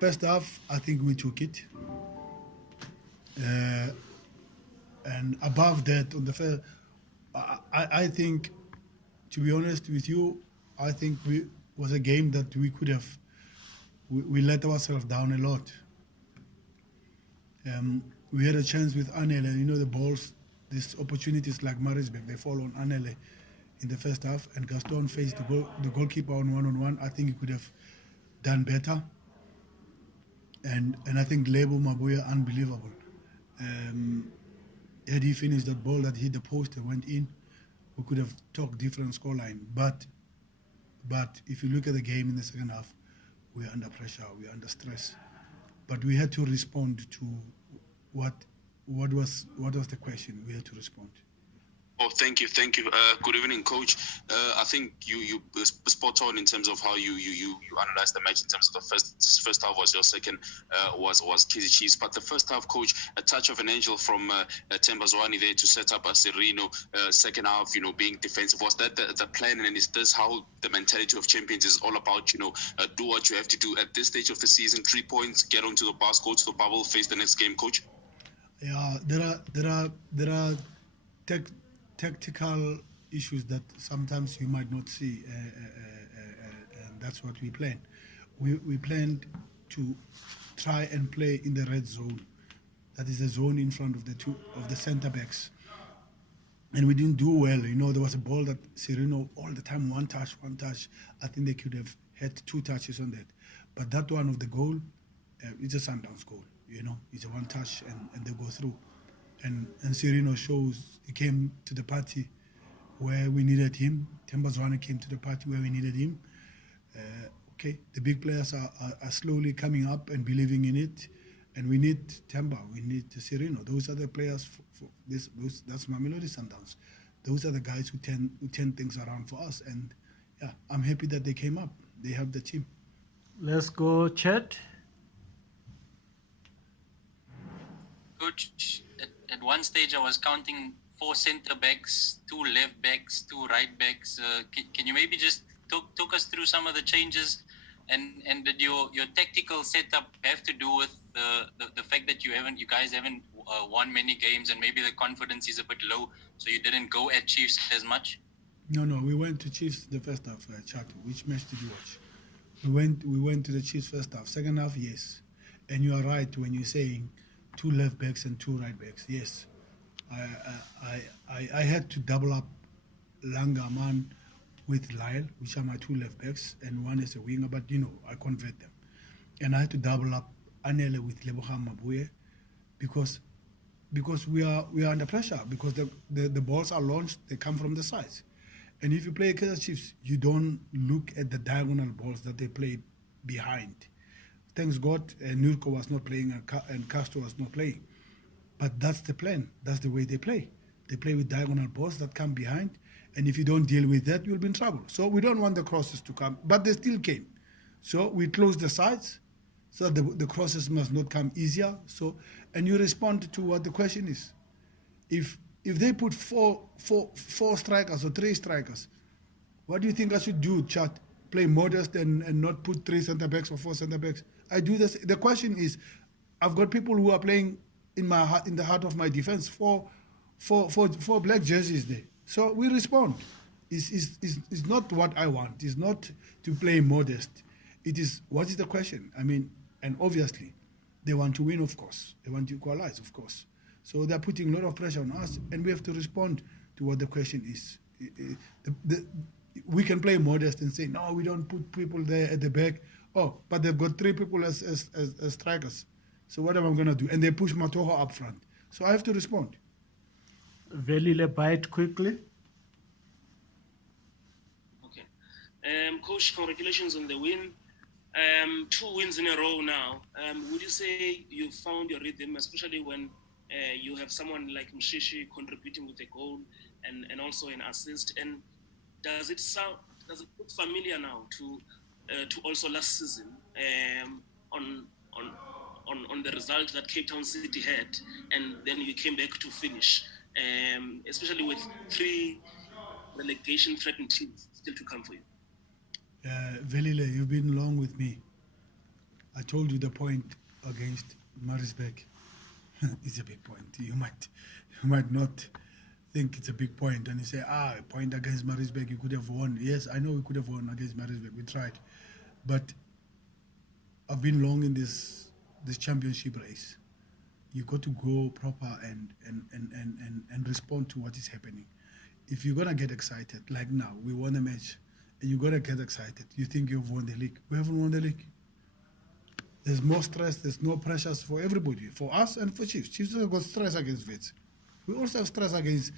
First half, I think we took it. Uh, and above that, on the first, I think, to be honest with you, I think we was a game that we could have. We let ourselves down a lot. We had a chance with Anele, you know, the balls, these opportunities like Marisbeck, they fall on Anele in the first half, and Gaston faced the goalkeeper on one. I think he could have done better. And I think Lebo Mabuya, unbelievable. Um, Had he finished that ball that hit the post and went in, we could have talked different scoreline. But if you look at the game in the second half, we're under pressure, we're under stress. But we had to respond to what what was the question. We had to respond. Oh, thank you, thank you. Good evening, Coach. I think you spot on in terms of how you analyzed the match in terms of the first half was your second was Kaizer Chiefs, but the first half, Coach, a touch of an angel from Tembazwani there to set up a Sereno second half, being defensive. Was that the plan, and is this how the mentality of champions is all about? Do what you have to do at this stage of the season. 3 points, get onto the bus, go to the bubble, face the next game, Coach. Yeah, there are tech, tactical issues that sometimes you might not see, and that's what we planned. We planned to try and play in the red zone. That is the zone in front of the center backs, and we didn't do well. There was a ball that Sereno all the time, one touch, one touch. I think they could have had two touches on that, but that one of the goal, it's a Sundowns goal. It's a one touch and they go through. And Sereno shows he came to the party where we needed him. Tembazwane came to the party where we needed him. Okay, the big players are slowly coming up and believing in it, and we need Temba, we need Sereno. Those are the players for this. That's Mamelodi Sundowns. Those are the guys who turn things around for us. And yeah, I'm happy that they came up. They have the team. Let's go, Chet. Coach, at one stage I was counting 4 centre backs, 2 left backs, 2 right backs. Can you maybe just talk us through some of the changes, and did your tactical setup have to do with the fact that you guys haven't won many games, and maybe the confidence is a bit low, so you didn't go at Chiefs as much? No, we went to Chiefs the first half. Chato, which match did you watch? We went to the Chiefs first half. Second half, yes. And you are right when you're saying 2 left backs and 2 right backs. Yes, I had to double up Langaman with Lyle, which are my 2 left backs, and one is a winger. But I convert them, and I had to double up Anele with Lebohang Mabuye because we are under pressure, because the balls are launched, they come from the sides. And if you play Kaizer Chiefs, you don't look at the diagonal balls that they play behind. Thanks God, Nurko was not playing and Castro was not playing. But that's the plan. That's the way they play. They play with diagonal balls that come behind, and if you don't deal with that, you'll be in trouble. So we don't want the crosses to come, but they still came. So we closed the sides so that the crosses must not come easier. And you respond to what the question is. If they put four strikers or 3 strikers, what do you think I should do, Chat? Play modest and not put 3 centre backs or 4 centre backs? I do this. The question is, I've got people who are playing in the heart of my defense, four black jerseys there. So we respond. It's not what I want. It's not to play modest. It is, what is the question? And obviously, they want to win, of course. They want to equalize, of course. So they're putting a lot of pressure on us, and we have to respond to what the question is. We can play modest and say, no, we don't put people there at the back. Oh, but they've got 3 people as strikers. So what am I going to do? And they push Matoho up front. So I have to respond. Velile, bite quickly. Okay. Coach, congratulations on the win. 2 wins in a row now. Would you say you found your rhythm, especially when you have someone like Mshishi contributing with a goal and also an assist? And does it look familiar now to also last season on the result that Cape Town City had, and then you came back to finish, especially with 3 relegation threatened teams still to come for you? Velile, you've been long with me. I told you the point against Maritzburg is a big point. You might not think it's a big point, and you say, a point against Maritzburg, you could have won. Yes, I know we could have won against Maritzburg. We tried, but I've been long in this championship race. You got to go proper and respond to what is happening. If you're gonna get excited, like now, we won a match, and you're gonna get excited. You think you've won the league. We haven't won the league. There's more stress, there's no pressures for everybody, for us and for Chiefs. Chiefs have got stress against Wits. We also have stress against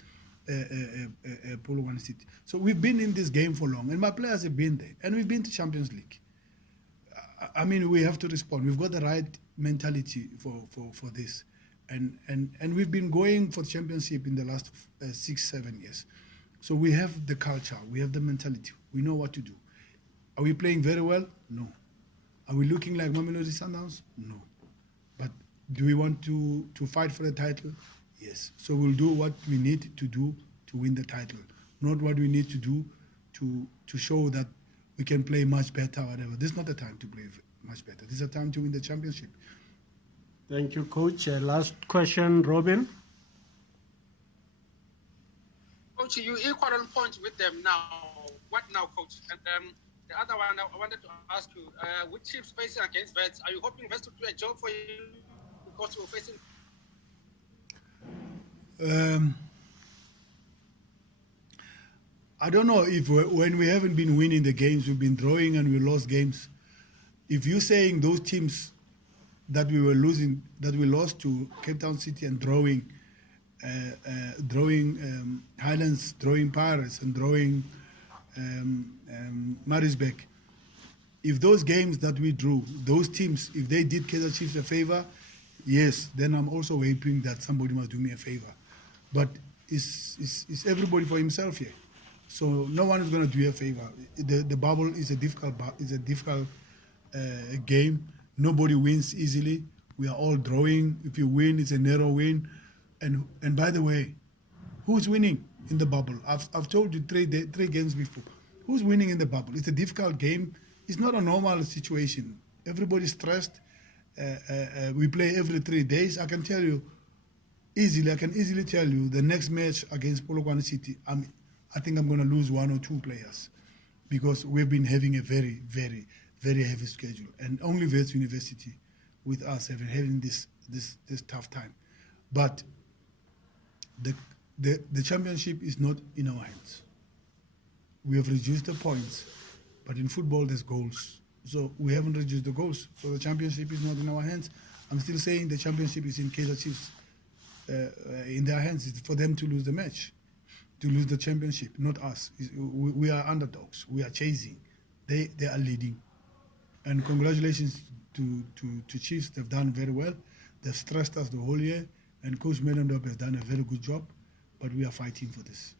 Polokwane City. So we've been in this game for long, and my players have been there, and we've been to Champions League. I mean, we have to respond. We've got the right mentality for this. And we've been going for the championship in the last 6-7 years. So we have the culture, we have the mentality, we know what to do. Are we playing very well? No. Are we looking like Mamelodi Sundowns? No. But do we want to fight for the title? Yes. So we'll do what we need to do to win the title, not what we need to do to show that we can play much better or whatever. This is not the time to play much better. This is a time to win the championship. Thank you, Coach. Last question, Robin. Coach, you equal on point with them now. What now, Coach? And the other one, I wanted to ask you, with Chiefs facing against Vets, are you hoping Vets to do a job for you because you're facing? I don't know if when we haven't been winning the games, we've been drawing and we lost games. If you're saying those teams that we were losing, that we lost to Cape Town City and drawing Highlands, drawing Pirates and drawing Maritzburg, if those games that we drew, those teams, if they did Kaizer Chiefs a favor, yes, then I'm also hoping that somebody must do me a favor. But it's everybody for himself here. So no one is going to do a favor. The bubble is a difficult game. Nobody wins easily. We are all drawing. If you win, it's a narrow win. And by the way, who's winning in the bubble? I've told you three games before. Who's winning in the bubble? It's a difficult game. It's not a normal situation. Everybody's stressed. We play every 3 days. I can easily tell you the next match against Polokwane City, I think I'm going to lose 1 or 2 players because we've been having a very, very, very heavy schedule. And only Wits University with us have been having this tough time. But the championship is not in our hands. We have reduced the points, but in football there's goals. So we haven't reduced the goals. So the championship is not in our hands. I'm still saying the championship is in Kaizer Chiefs, in their hands. It's for them to lose the match, to lose the championship, not us. We are underdogs. We are chasing. They are leading. And congratulations to Chiefs. They've done very well. They've stressed us the whole year. And Coach Medendorp has done a very good job. But we are fighting for this.